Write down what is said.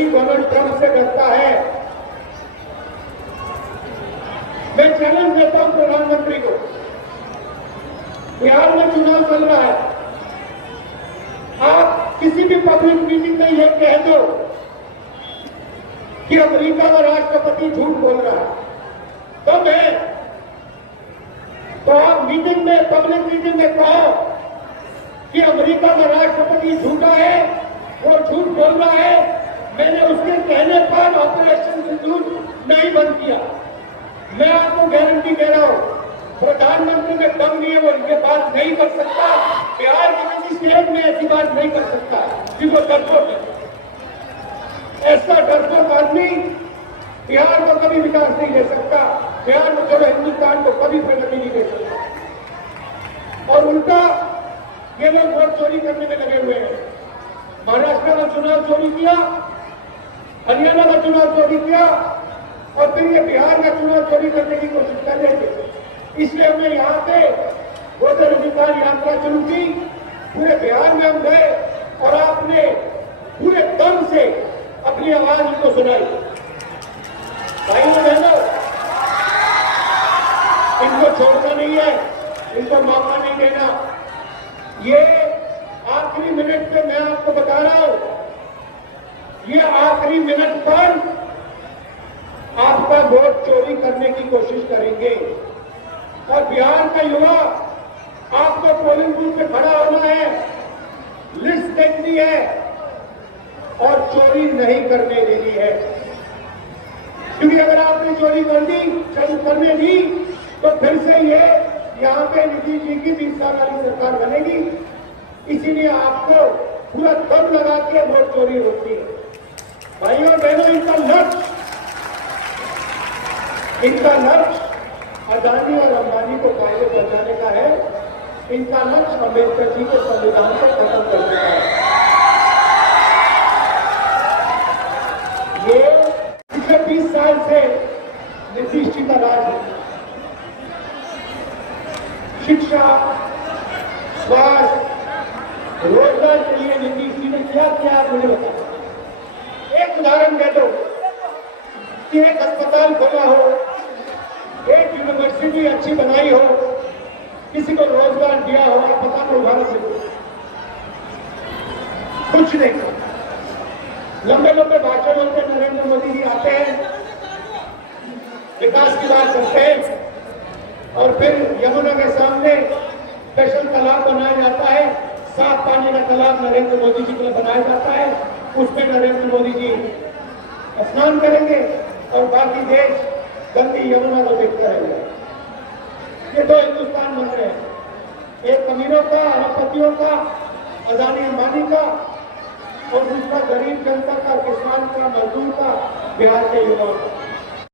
Modi Donald Trump से डरता है। मैं चैलेंज देता हूं प्रधानमंत्री को, बिहार में चुनाव चल रहा है, आप किसी भी पब्लिक मीटिंग में ये कह दो कि अमेरिका का राष्ट्रपति झूठ बोल रहा है, तो आप मीटिंग में, पब्लिक मीटिंग में कहो कि अमेरिका का राष्ट्रपति झूठा है, वो झूठ बोल रहा है, मैंने उसके कहने पर ऑपरेशन सिंदूर नहीं बंद किया। मैं आपको गारंटी दे रहा हूं, प्रधानमंत्री में दम नहीं है, वो इनके बात नहीं कर सकता। बिहार के किसी स्टेट में ऐसी बात नहीं कर सकता जिसको डरपोक है। ऐसा डरपोक आदमी बिहार को कभी विकास नहीं दे सकता, बिहार में छोड़ो हिंदुस्तान को कभी प्रगति नहीं दे सकता। और उल्टा ये लोग वोट चोरी करने में लगे हुए हैं। महाराष्ट्र का चुनाव चोरी किया, हरियाणा का चुनाव चोरी किया, और फिर ये बिहार का चुनाव चोरी करने की कोशिश कर रहे थे। इसलिए हमने यहाँ पे वोटर अधिकार यात्रा शुरू की, पूरे बिहार में हम गए और आपने पूरे दम से अपनी आवाज उनको सुनाई। भाइयों बहनों, इनको छोड़ना नहीं है, इनको मौका नहीं देना। ये आखिरी मिनट पे मैं आपको बता रहा हूं, ये आखिरी मिनट पर आपका वोट चोरी करने की कोशिश करेंगे। और बिहार का युवा, आपको पोलिंग बूथ पे खड़ा होना है, लिस्ट देखनी है और चोरी नहीं करने देनी है। क्योंकि अगर आपने चोरी करने दी तो फिर से ये यहाँ पे नीतीश जी की 20 साल वाली सरकार बनेगी। इसीलिए आपको पूरा दम लगा के वोट चोरी रोकनी है। भाइयों बहनों, इनका लक्ष्य अदानी और अंबानी को फायदे पहुंचाने का है। इनका लक्ष्य अम्बेडकर जी के संविधान को खत्म करने का है। ये पिछले 20 साल से नीतीश जी का राज है। शिक्षा, स्वास्थ्य, रोजगार के लिए नीतीश जी ने क्या किया, आप मुझे बताओ। एक उदाहरण दे दो कि एक अस्पताल खोला हो, एक यूनिवर्सिटी अच्छी बनाई हो, किसी को रोजगार दिया हो, आप बता दो उदाहरण से। कुछ नहीं। लंबे लंबे भाषण होते, नरेंद्र मोदी जी आते हैं, विकास की बात करते हैं, और फिर यमुना के सामने स्पेशल तालाब बनाया जाता है, साफ पानी का तालाब नरेंद्र मोदी जी के लिए बनाया जाता है। उसमें नरेंद्र मोदी जी स्नान करेंगे और बाकी देश गंदी यमुना को देखते रहेंगे। ये दो हिंदुस्तान बन रहे हैं, एक अमीरों का, अरबपतियों का, अदानी अंबानी का, और दूसरा गरीब जनता का, किसान का, मजदूर का, बिहार के युवाओं का।